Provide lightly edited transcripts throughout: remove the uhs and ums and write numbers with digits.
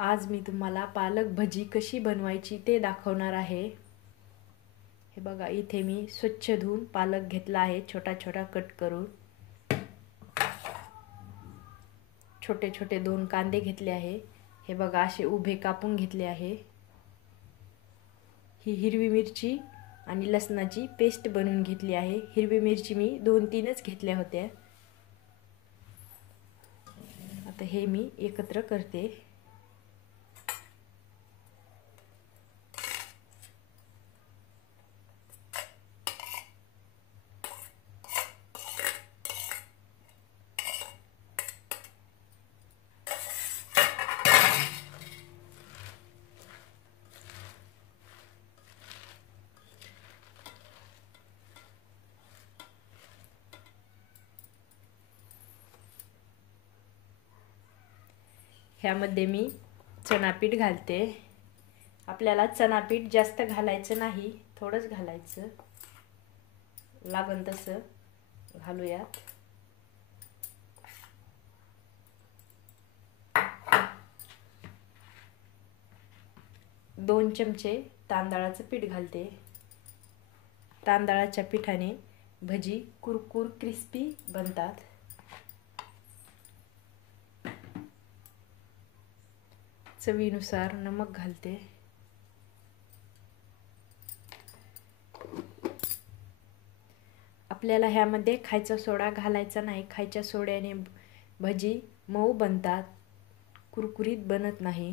आज मी तुम्हाला पालक भजी कशी बनवायची ते दाखवणार आहे। हे बघा, इथे मी स्वच्छ धुवून पालक घेतला आहे, छोटा छोटा कट करून। छोटे छोटे 2 कांदे घेतले आहे, हे बघा असे उभे कापून घेतले आहे। ही हिरवी मिरची आणि लसणाची पेस्ट बनवून घेतली आहे। हिरवी मिरची मी 2-3च घेतल्या होत्या। आता हे मी एकत्र करते। ह्यामध्ये मी चणापीठ घालते। आपल्याला चणापीठ जास्त घालायचं नाही, थोडंच घालायचं, लागन तसं घालूयात। दोन चमचे तांदळाचं पीठ घालते। तांदळाच्या पिठाने भजी कुरकुर क्रिस्पी बनतात। चवीनुसार नमक घालते। आपल्याला ह्यामध्ये खायचा सोडा घालायचा नाही, खायच्या सोड्याने भजी मऊ बनतात, कुरकुरीत बनत नाही।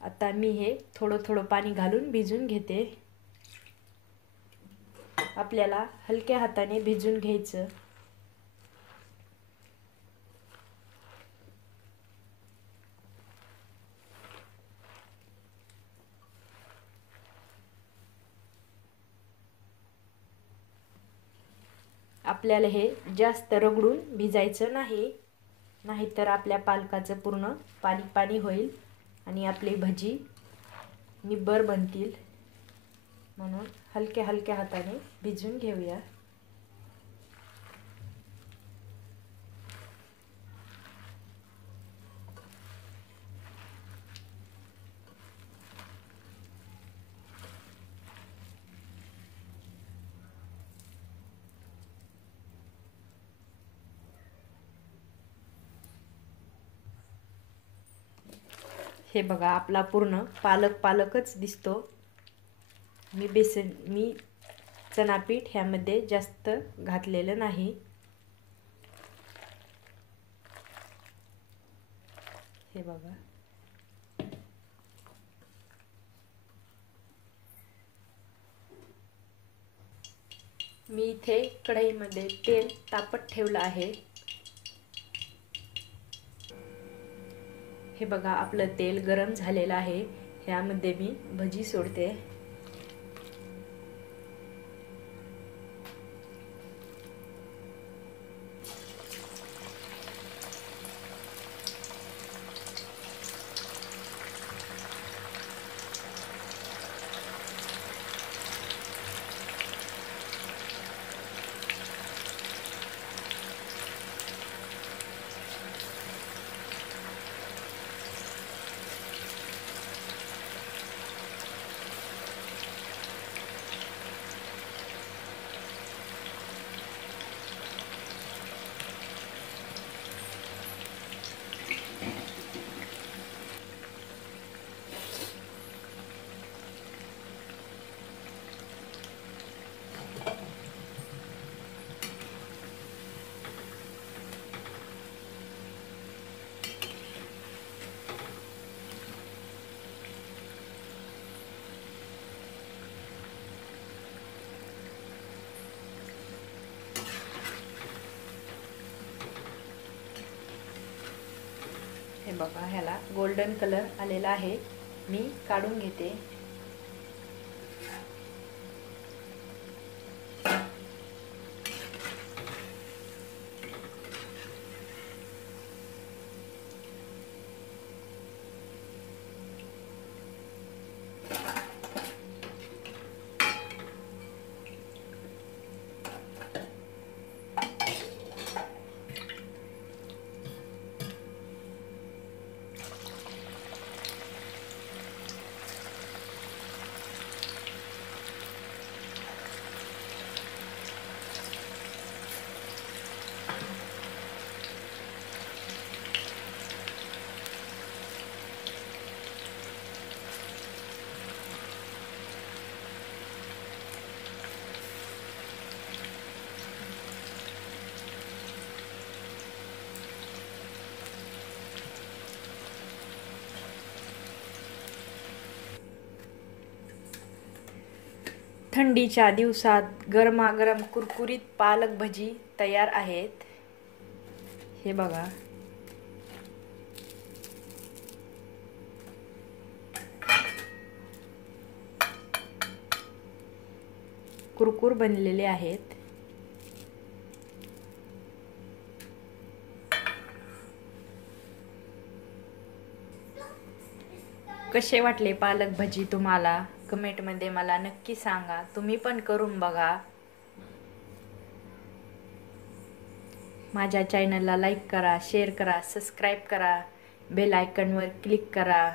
आता मी हे थोडं थोडं पाणी घालून भिजून घेते। आपल्याला हलक्या हाताने भिजून घ्यायचं। आपल्याला हे जास्त रगडून भिजायचं नाही, नाहीतर आपल्या पालकाचं पूर्ण पाणी पाणी होईल आणि आपली भजी निब्बर बनतील। म्हणून हलक्या हलक्या हाताने भिजून घेऊया। हे बघा, आपला पूर्ण पालकच दिसतो। मी चणापीठ ह्यामध्ये जास्त घातलेलं नाही। हे बघा, मी इथे कढईमध्ये तेल तापत ठेवलं आहे। हे बघा, आपलं तेल गरम झालेलं आहे। ह्यामध्ये मी भजी सोडते। हे बघा, ह्याला गोल्डन कलर आलेला आहे। मी काढून घेते। थंडीच्या दिवसात गरमागरम कुरकुरीत पालक भजी तयार आहेत. हे बघा. कुरकुर बनलेले आहेत. कसे वाटले पालक भजी तुम्हाला? कमेंटमध्ये मला नक्की सांगा. तुम्ही पण करून बघा. माझ्या चॅनलला लाईक करा, शेअर करा, सबस्क्राईब करा, बेल आयकॉनवर क्लिक करा.